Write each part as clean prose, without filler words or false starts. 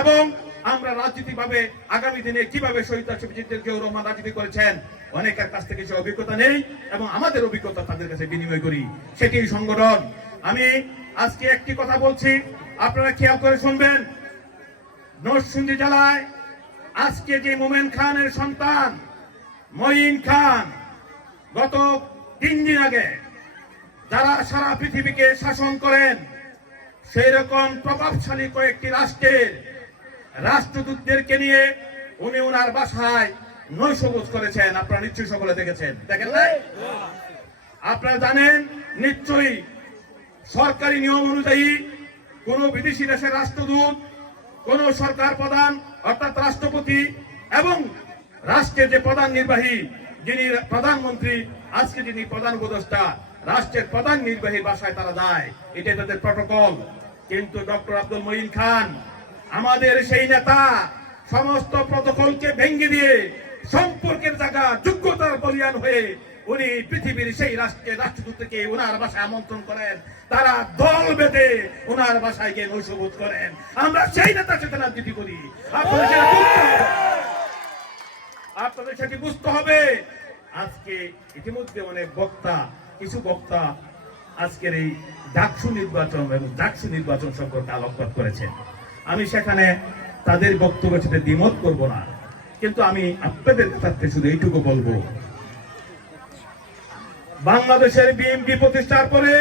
এবং আমরা রাজনীতিভাবে আগামী দিনে কিভাবে শহীদ রাষ্ট্রপতি জিয়াউর রহমান রাজনীতি করেছেন অনেকের কাছ থেকে সে অভিজ্ঞতা নেই এবং আমাদের অভিজ্ঞতা তাদের কাছে বিনিময় করি, সেটি সংগঠন। আমি আজকে একটি কথা বলছি, আপনারা খেয়াল করে শুনবেন। নরসিংদী জেলায় আজকে যে মোমেন খানের সন্তান মঈন খান গত 3 দিন আগে যারা সারা পৃথিবীকে শাসন করেন সেই রকম প্রভাবশালী কয়েকটি রাষ্ট্রের রাষ্ট্রদূতদেরকে নিয়ে উনি ওনার বাসায় নৈশভোজ করেছেন। আপনারা নিশ্চয়ই সকলে দেখেছেন, দেখেন নাই? আপনারা জানেন নিশ্চয়ই সরকারি নিয়ম অনুযায়ী কোন বিদেশি দেশের রাষ্ট্রদূত, কোন সরকার প্রধান অর্থাৎ রাষ্ট্রপতি এবং রাষ্ট্রের যে প্রধান নির্বাহী যিনি প্রধানমন্ত্রী, আজকে যিনি প্রধান উপদেষ্টা, রাষ্ট্রের প্রধান নির্বাহীর বাসায় তারা যায়, এটাই তাদের প্রটোকল। কিন্তু ডক্টর আব্দুল মঈন খান আমাদের সেই নেতা সমস্ত প্রটোকলকে ভেঙে দিয়ে সম্পর্কের জায়গা যোগ্যতার বলিয়ান হয়ে উনি পৃথিবীর সেই রাষ্ট্রের রাষ্ট্রদূতকে ওনার বাসায় আমন্ত্রণ করেন, তারা দল বেঁধে ওনার বাসায় গিয়ে নৈশভোজ করেন। আমরা সেই নেতার সাথে রাজনীতি করি। আপনাদের সেটি বুঝতে হবে। আজকে ইতিমধ্যে অনেক বক্তা, কিছু বক্তা আজকের এই ডাকসু নির্বাচন এবং ডাকসু নির্বাচন সম্পর্কে আলোকপাত করেছেন। আমি সেখানে তাদের বক্তব্যের সাথে দ্বিমত করব না, কিন্তু আমি আপনাদের সাথে শুধু এইটুকু বলবো, বাংলাদেশের বিএনপি প্রতিষ্ঠার পরে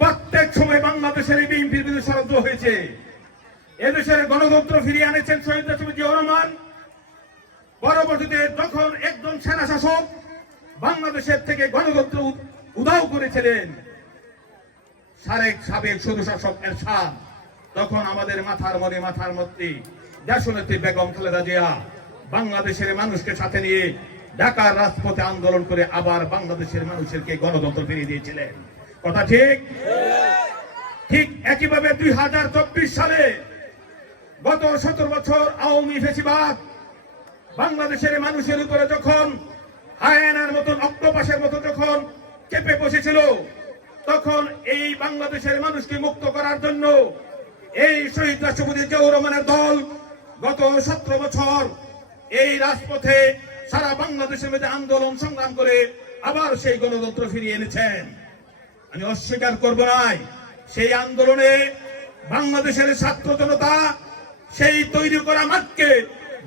প্রত্যেক সময় বাংলাদেশের বিএনপির বিরুদ্ধে ষড়যন্ত্র হয়েছে। এদেশের গণতন্ত্র ফিরিয়ে আনেছেন শহীদ রাষ্ট্রপতি জিয়াউর রহমান। পরবর্তীতে যখন একজন সেনা শাসক বাংলাদেশের থেকে গণতন্ত্র উধাও করেছিলেন সাবেক সদস্য শাসক এরশাদ, তখন আমাদের মাথার মধ্যে দেশনেত্রী বেগম খালেদা জিয়া বাংলাদেশের মানুষকে সাথে নিয়ে ঢাকার রাজপথে আন্দোলন করে আবার বাংলাদেশের মানুষকে গণতন্ত্র ফিরিয়ে দিয়েছিলেন। কথা ঠিক? ঠিক একইভাবে 2024 সালে গত 17 বছর আওয়ামী ফ্যাসিবাদ বাংলাদেশের মানুষের উপরে যখন হায়ানার মতন, অক্টোপাসের মতো যখন চেপে বসেছিল, তখন এই বাংলাদেশের মানুষকে মুক্ত করার জন্য এই শহীদ রাষ্ট্রপতি জিয়াউর রহমানের দল গত 17 বছর এই রাজপথে সারা বাংলাদেশের মধ্যে আন্দোলন সংগ্রাম করে আবার সেই গণতন্ত্র ফিরিয়ে এনেছেন। আমি অস্বীকার করব না, সেই আন্দোলনে বাংলাদেশের ছাত্র জনতা সেই তৈরি করা মাঠকে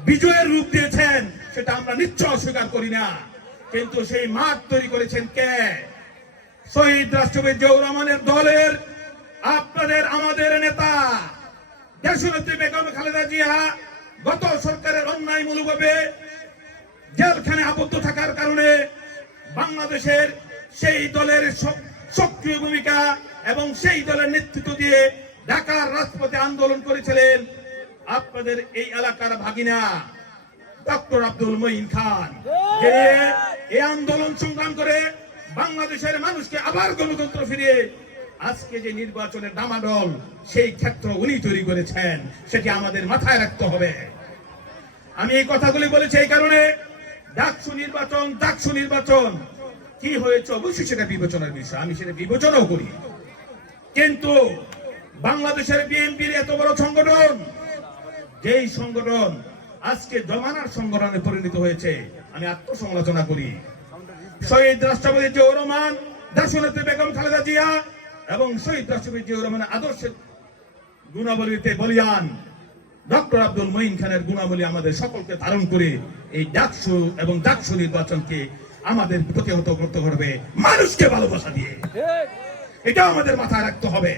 বিজয়ের রূপ দিয়েছেন, সেটা আমরা নিশ্চয় অস্বীকার করি না। কিন্তু সেই মাঠ তৈরি করেছেন কে? শহীদ রাষ্ট্রপতি জিয়াউর রহমানের দলের, আপনাদের আমাদের নেতা দেশনেত্রী বেগম খালেদা জিয়া গত সরকারের অন্যায়মূলকভাবে জেলখানে আবদ্ধ থাকার কারণে বাংলাদেশের সেই দলের সক্রিয় ভূমিকা এবং সেই দলের নেতৃত্ব দিয়ে ঢাকার রাজপথে আন্দোলন করেছিলেন আপনাদের এই এলাকার ভাগিনা ডক্টর আব্দুল মঈন খান, যে এই আন্দোলন সংগ্রাম করে বাংলাদেশের মানুষকে আবার গণতন্ত্র ফিরিয়ে আজকে যে নির্বাচনের ডামাডোল, সেই ক্ষেত্র উনি তৈরি করেছেন, সেটি আমাদের মাথায় রাখতে হবে। আমি এই কথাগুলি বলেছি এই কারণে, ডাকসু নির্বাচন কি হয়েছে অবশ্যই সেটা বিবেচনার বিষয়, আমি সেটা বিবেচনাও করি। কিন্তু বাংলাদেশের বিএনপির এত বড় সংগঠন, যেই সংগঠন আজকে জমানার সংগঠনে পরিণত হয়েছে, আমি আত্মসমালোচনা করি। শহীদ রাষ্ট্রপতি জিয়াউর রহমান, দেশনেত্রী বেগম খালেদা জিয়া এবং শহীদ রাষ্ট্রপতি জিয়াউর রহমানের আদর্শের গুণাবলীতে বলিয়ান ডক্টর আব্দুল মঈন খানের গুণাবলী আমাদের সকলকে ধারণ করে এই ডাকসু এবং ডাকসু নির্বাচনকে আমাদের প্রতিহত করতে হবে মানুষকে ভালোবাসা দিয়ে। এটা আমাদের মাথায় রাখতে হবে।